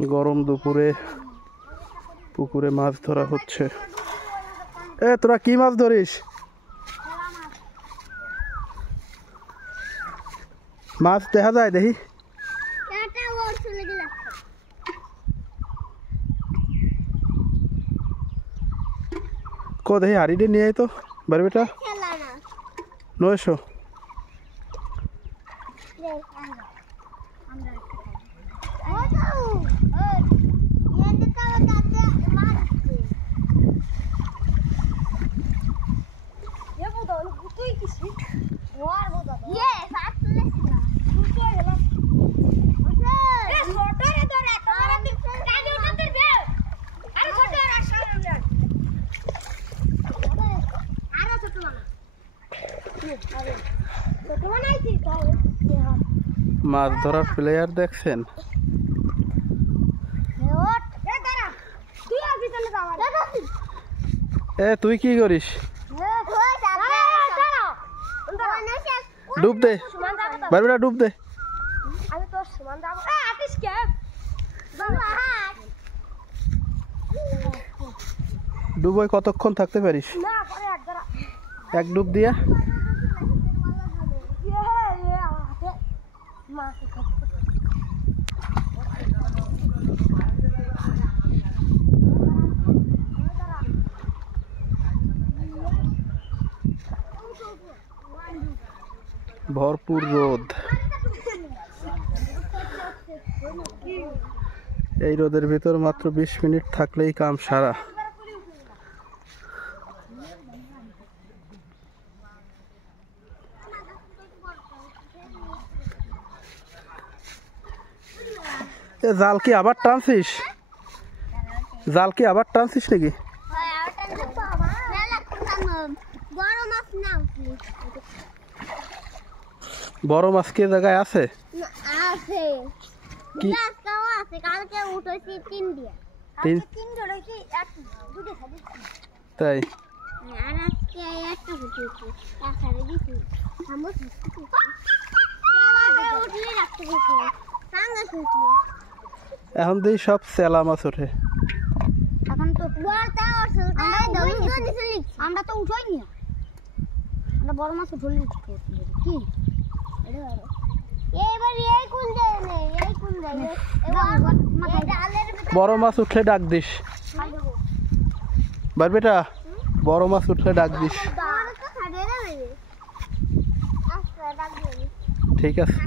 গরম দুপুরে পুকুরে মাছ ধরা হচ্ছে। এ তোরা কি মাছ ধরিস? মাছ দেখা যায় দেখি। কো দেখি হাড়িটা নিয়ে আয় তো বাড়ি বেটা। নয়শো মাছ ধরার প্লেয়ার দেখছেন? এ তুই কি করিস? ডুব দে বারবিটা, ডুব দে। ডুব কতক্ষণ থাকতে পারিস? এক ডুব দিয়া ভরপুর রোদ। এই রোদের ভিতর মাত্র 20 মিনিট থাকলেই কাম সারা। জাল কি আবার টানছিস? জাল কি আবার টানছিস নাকি? বড় মাছ কি জায়গায় আছে? তাই এখন দিই সব চেলা মাছ ওঠে। আমরা তো উঠাইনি, আমরা বড় মাছ ধরলি কি? বড় মাছ উঠলে ডাক দিস বারবেটা, বড় মাছ উঠলে ডাক দিস। ঠিক আছে।